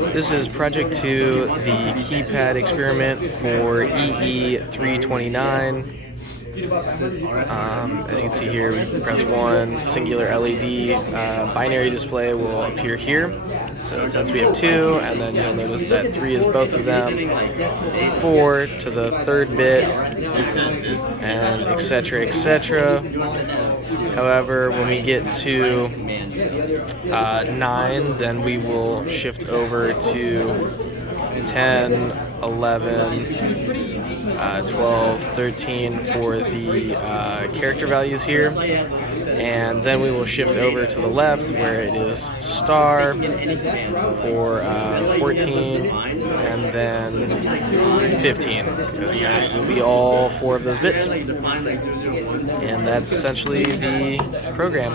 This is Project 2, the keypad experiment for EE329. As you can see here, we press 1, singular LED, binary display will appear here. So since we have 2, and then you'll notice that 3 is both of them, 4 to the third bit, and etc. etc. However, when we get to 9, then we will shift over to 10, 11, 12, 13 for the character values here. And then we will shift over to the left where it is star for 14 and then 15, because that will be all 4 of those bits. And that's essentially the program.